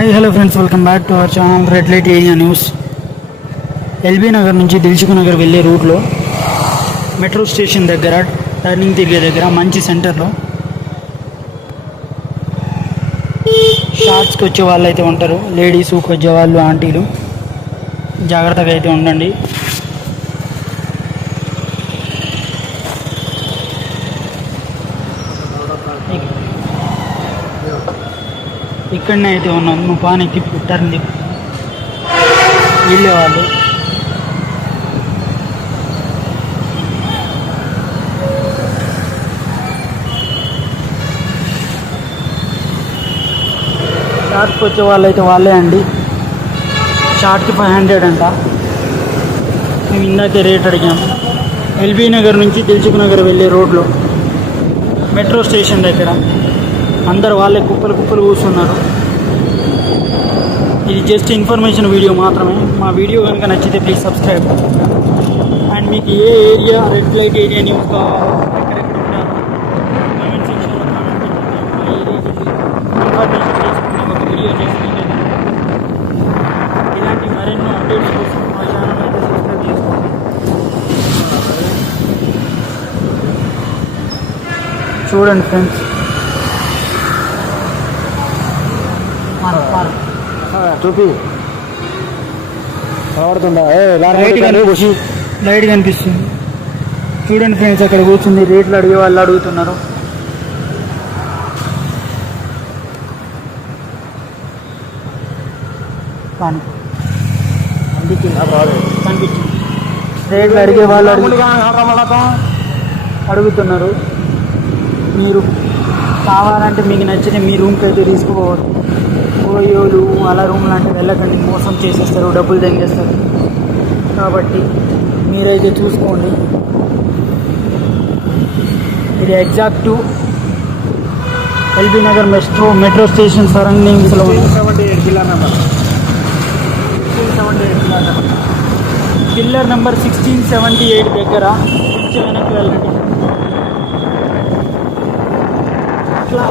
Hi hello friends, welcome back to our channel red light area news. LB Nagar నుంచి దిల్సుఖ్ నగర్ వెళ్ళే రూట్లో metro station దగ్గర turning తిరిగే దగ్గర మంచి సెంటర్లో షార్ట్స్కి వచ్చే వాళ్ళు అయితే ఉంటారు. లేడీస్ వచ్చే వాళ్ళు, ఆంటీలు జాగ్రత్తగా అయితే ఉండండి. ఇక్కడనే అయితే ఉన్నాం. నువ్వు పాని తిప్పి టర్న్ తిప్పి వెళ్ళేవాళ్ళు. షార్ట్కి వచ్చే వాళ్ళు అయితే వాళ్ళే అండి. షార్ట్కి 500 అంట. మేము ఇందాకే రేట్ అడిగాము. ఎల్బీ నగర్ నుంచి దిల్సుఖ్ నగర్ వెళ్ళే రోడ్లో మెట్రో స్టేషన్ దగ్గర అందరు వాళ్ళే కుప్పలు కూర్చున్నారు. ఇది జస్ట్ ఇన్ఫర్మేషన్ వీడియో మాత్రమే. మా వీడియో కనుక నచ్చితే ప్లీజ్ సబ్స్క్రైబ్. అండ్ మీకు ఏ area red light area news కావాలో, ఎక్కడెక్కడ ఉంటారో కామెంట్ సెక్షన్లో కామెంట్ పెట్టండి. మా ఏరియా ఇన్ఫర్మేషన్ చేసుకుని ఒక వీడియో చేసుకుంటే ఇలాంటి మరెన్నో అప్డేట్స్ కోసం మా ఛానల్ అయితే సబ్స్క్రైబ్ చేసుకోండి. చూడండి ఫ్రెండ్స్, చూపి కనబడుతుందా? లైట్ కనిపిస్తుంది. చూడండి ఫ్రెండ్స్, అక్కడ కూర్చుంది. రేట్లు అడిగే వాళ్ళు అడుగుతున్నారు. కనిపించింది. రేట్లు అడిగే వాళ్ళు అడుగుతున్నారు. మీరు కావాలంటే మీకు నచ్చిన మీ రూమ్కి అయితే తీసుకుపోవచ్చు. ఓయోలు అలా రూమ్లు అంటే వెళ్ళకండి, మోసం చేసేస్తారు, డబ్బులు తెంగేస్తారు. కాబట్టి మీరైతే చూసుకోండి. ఇది exact LB Nagar metro station సరౌండింగ్స్లో పిల్లర్ నెంబర్ 1678 దగ్గర కొంచెం వెనక్కి వెళ్ళండి. అట్లా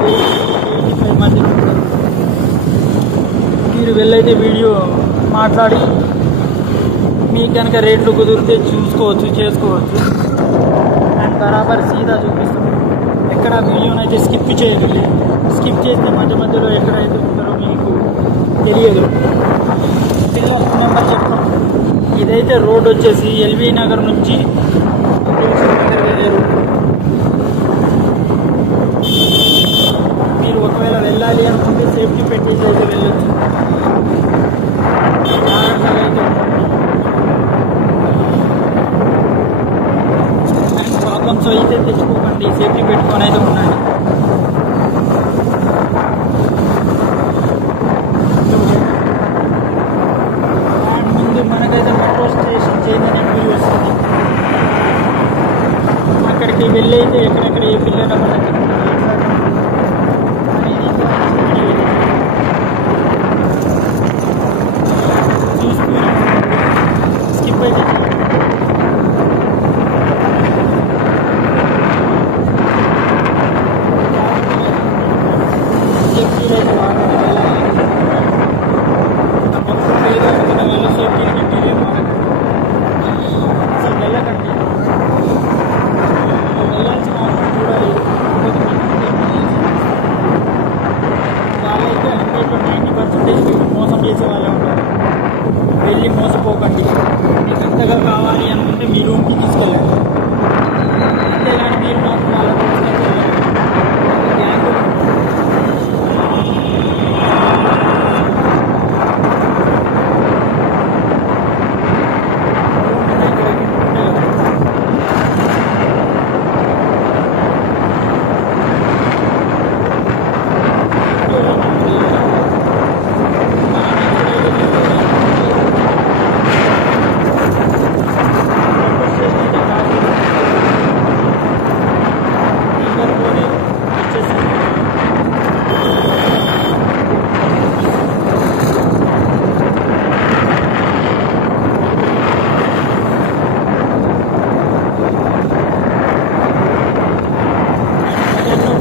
1675 మధ్యలో మీరు వెళ్ళైతే వీడియో మాట్లాడి మీకు కనుక రేట్లు కుదిరితే చూసుకోవచ్చు, చేసుకోవచ్చు. అండ్ బరాబర్ సీదా చూపిస్తాం. ఎక్కడ వీడియోనైతే స్కిప్ చేయకండి. స్కిప్ చేస్తే మధ్యలో ఎక్కడైతే ఉంటారో మీకు తెలియదు. పిల్లల నెంబర్ చెప్తాం. ఇదైతే రోడ్ వచ్చేసి ఎల్బీ నగర్ నుంచి దిల్సుఖ్ నగర్ వెళ్ళే రోడ్. మీరు ఒకవేళ వెళ్ళాలి అనుకుంటే సేఫ్టీ పెట్టేసి అయితే వెళ్ళొచ్చు. జాగ్రత్తగా అయితే అండ్ ప్రాబ్లమ్స్ అయితే తెచ్చుకోకండి. సేఫ్టీ పెట్టుకొని అయితే ఉండండి. అండ్ ముందు మనకైతే మెట్రో స్టేషన్ చేంజ్ వ్యూ వస్తుంది. అక్కడికి వెళ్ళి అయితే ఎక్కడెక్కడ ఏ పిల్లల మనకి స్కిప్ అయితే సేఫ్టీలో అయితే వాడండి. మొత్తం లేదు అనుకున్న వాళ్ళు సేఫ్టీ గిఫ్టీ వాడండి. అసలు వెళ్ళకండి. వెళ్ళాల్సిన అవసరం కూడా లేదు. వాళ్ళైతే 100లో 90% మోసం చేసే వాళ్ళే ఉంటారు. వెళ్ళి మోసపోకండి. మీకు ఎంతగా కావాలి అనుకుంటే మీ రూమ్కి తీసుకెళ్ళండి. అంతేగాని మీరు మాత్రం వాళ్ళ తీసుకెళ్ళండి. గ్యాంగ్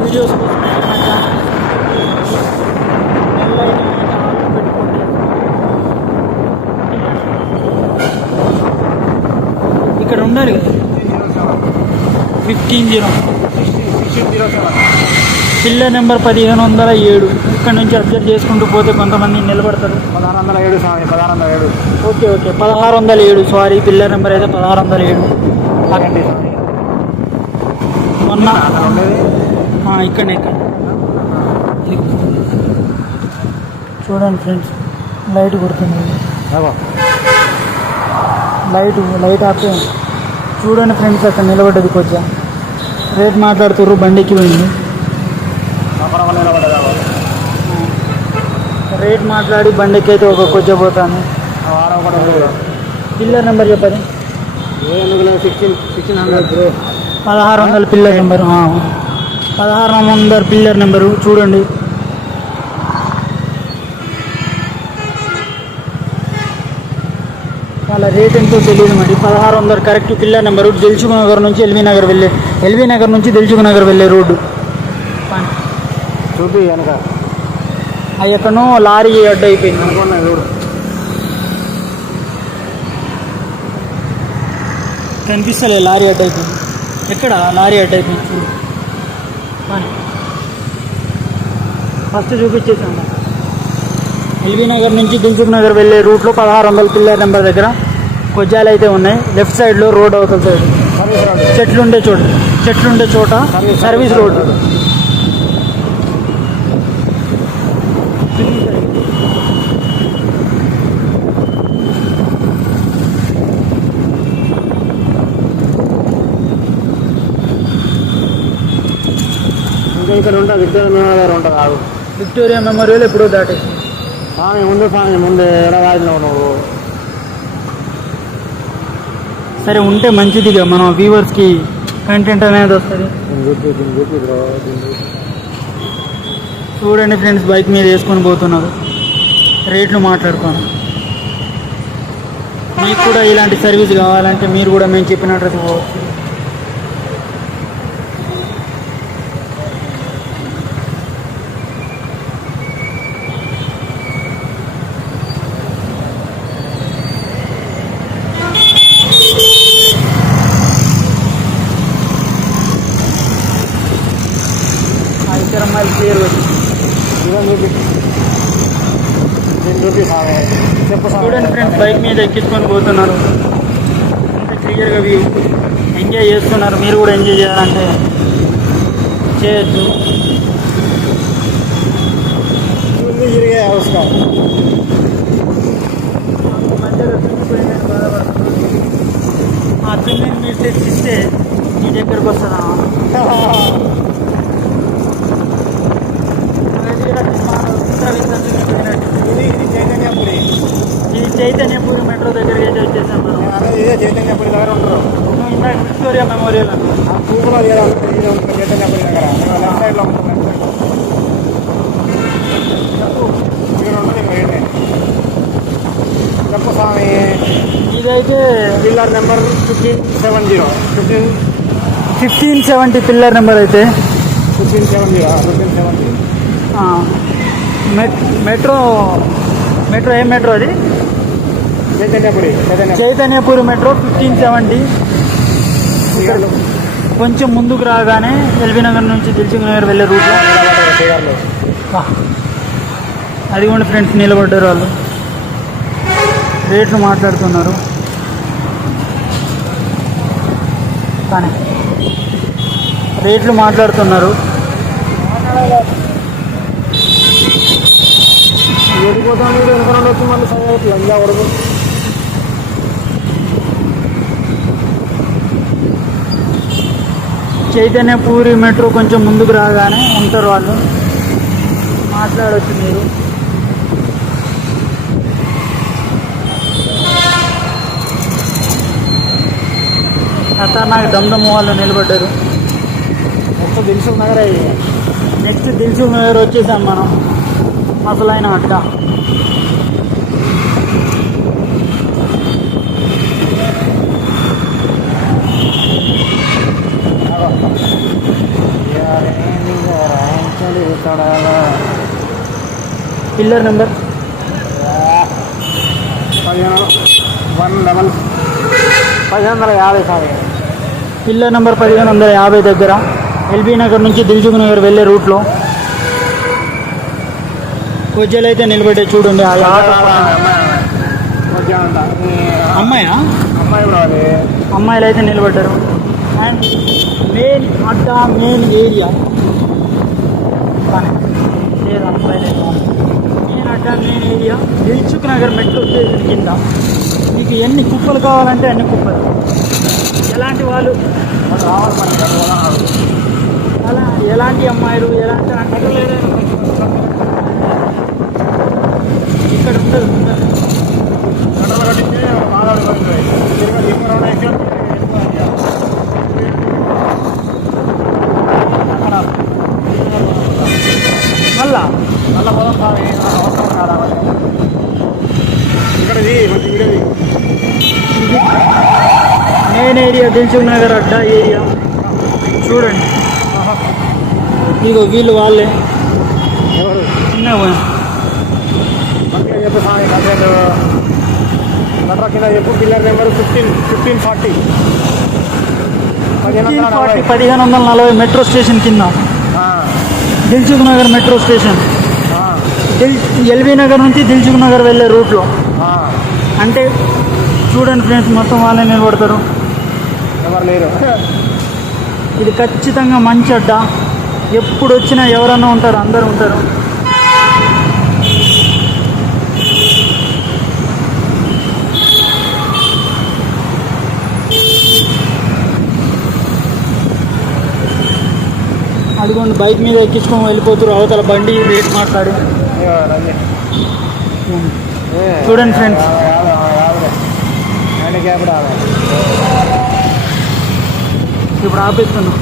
వీడియోస్ కోసం నా ఛానల్ నెంబర్ కదా 1507 పిల్లర్ నెంబర్ 1507. ఇక్కడ నుంచి అబ్జర్వ్ చేసుకుంటూ పోతే కొంతమంది నిలబడతారు. 1607 స్వామి, 1607. ఓకే 1607. సారీ, పిల్లర్ నెంబర్ అయితే 1607. మొన్న ఇక్కడ చూడండి ఫ్రెండ్స్, లైట్ కొడుతుంది. లైట్ ఆపితే చూడండి ఫ్రెండ్స్, అక్కడ నిలబడ్డది. కొంచెం రేట్ మాట్లాడుతుర్రు, బండికి పోయింది. రేట్ మాట్లాడి బండికి అయితే ఒక కొంచెం పోతాను. పిల్లర్ నెంబర్ చెప్పండి. 1600 పిల్లర్ నెంబరు. 1600 పిల్లర్ నెంబరు చూడండి. వాళ్ళ రేట్ ఎంతో తెలియదు మరి. 1600 correct pillar number. Dilsukh Nagar నుంచి ఎల్బీ నగర్ నుంచి దిల్సుఖ్ నగర్ వెళ్ళే రోడ్డు. చూపి వెనక ఎక్కడో లారీ అడ్డు అయిపోయింది. కనిపిస్తలే, లారీ అడ్డు అయిపోయింది. ఎక్కడ లారీ అడ్డు అయిపోయింది చూడు. ఫస్ట్ చూపించేసాను. ఎల్బీ నగర్ నుంచి దిల్సుఖ్ నగర్ వెళ్ళే రూట్లో 1600 పిల్లర్ నెంబర్ దగ్గర కొజ్జాలు అయితే ఉన్నాయి. లెఫ్ట్ సైడ్లో రోడ్ అవతల సైడ్ చెట్లుండే చోట సర్వీస్ రోడ్. ఇంకా ఇక్కడ ఉంటుంది విక్టోరియా మెమోరియల్ ఉంటుంది. కాదు, విక్టోరియా మెమోరియల్ ఎప్పుడో దాటేసి ముందే ఎడవాడినావు నువ్వు. సరే, ఉంటే మంచిదిగా మన వ్యూవర్స్కి కంటెంట్ అనేది వస్తుంది. చూడండి ఫ్రెండ్స్, బైక్ మీద వేసుకొని పోతున్నారు. రేట్లు మాట్లాడుకోను. మీకు కూడా ఇలాంటి సర్వీస్ కావాలంటే మీరు కూడా మేము చెప్పినట్టు పోవచ్చు. మైల్ క్లియర్ చూడండి ఫ్రెండ్స్, బైక్ మీద ఎక్కించుకొని పోతున్నారు. అంత క్లియర్గా వ్యూ ఎంజాయ్ చేస్తున్నారు. మీరు కూడా ఎంజాయ్ చేయాలంటే చేయొచ్చు. మధ్యలో తిరిగిపోయినట్టు బాధపడుతుంది. ఆ తుమ్మిని మీరు తెచ్చిస్తే మీ దగ్గరకు వస్తుందా? ఇది చైతన్యపూరి మెట్రో దగ్గరికి అయితే వచ్చేసాం మనం. చైతన్యపూరి దగ్గర ఉంటారు. ఇందాక విక్టోరియా మెమోరియల్ చైతన్యపూరి దగ్గర లెఫ్ట్ సైడ్లో ఉంటుంది. చెప్పు స్వామి. ఇదైతే పిల్లర్ నెంబర్ 1570 పిల్లర్ నెంబర్ అయితే 1570. మెట్రో ఏం మెట్రో అది? చైతన్యపూరి మెట్రో 1570. కొంచెం ముందుకు రాగానే ఎల్బీ నగర్ నుంచి దిల్సుఖ్ నగర్ వెళ్ళే రూట్లో అది కూడా ఫ్రెండ్స్ నిలబడ్డారు. వాళ్ళు రేట్లు మాట్లాడుతున్నారు. కానీ రేట్లు మాట్లాడుతున్నారు. ఏడిపోతాను వెనక వచ్చి మళ్ళీ సరే లంజా వరకు. చైతన్యపూరి మెట్రో కొంచెం ముందుకు రాగానే ఉంటారు వాళ్ళు. మాట్లాడవచ్చు మీరు. ఖతర్నాక్ దమ్దమ్ వాళ్ళు నిలబడ్డారు. నెక్స్ట్ దిల్సుఖ్ నగర్ వచ్చేసాం మనం. అసలైన అడ్డా pillar number 111. 1550 sir. Pillar number 1550 దగ్గర ఎల్బీ నగర్ నుంచి దిల్సుఖ్ నగర్ వెళ్ళే రూట్లో కొజ్జలు అయితే నిలబెట్టే చూడండి. ఆ అమ్మాయా అమ్మాయి కూడా అది అమ్మాయిలు అయితే నిలబడ్డారు. అండ్ మెయిన్ అడ్డా మెయిన్ ఏరియా కానీ లేదు అమ్మాయిలు మెయిన్ అడ్డా main area Dilsukh Nagar metro station కింద మీకు ఎన్ని కుప్పలు కావాలంటే అన్ని కుప్పలు. ఎలాంటి వాళ్ళు రావాలి మనకి అలా ఎలాంటి అమ్మాయిలు ఎలాంటి అంటలేరు ఇక్కడ ఉంటుంది. గంటలు కట్టించి మాట్లాడుకోవాలి మళ్ళా మళ్ళీ పోదాం సార్. అవసరం కాదా ఇక్కడది మంచి వీడియోది. మెయిన్ ఏరియా దిల్సుఖ్ నగర్ అడ్డా ఏరియా చూడండి. ఇగో వీళ్ళు వాళ్ళే ఎవరు చిన్న మంచిగా చెప్పు సార్. కంప్లైంట్ లెటర్ కింద చెప్పు. పిల్లర్ నెంబర్ 1540 1540 మెట్రో స్టేషన్ కింద Dilsukh Nagar metro station LB Nagar నుంచి దిల్సుఖ్ నగర్ వెళ్ళే రూట్లో. అంటే చూడండి ఫ్రెండ్స్, మొత్తం వాళ్ళే నిలబడతారు. ఎవరు లేరు. ఇది ఖచ్చితంగా మంచి అడ్డా. ఎప్పుడు వచ్చినా ఎవరన్నా ఉంటారు, అందరూ ఉంటారు. అదిగోండి బైక్ మీద ఎక్కించుకొని వెళ్ళిపోతారు. అవతల బండి రేట్ మాట్లాడి చూడండి ఫ్రెండ్స్. హ్యాండిక్యాప్ రావాలి. ఇప్పుడు ఆపేస్తున్నాం.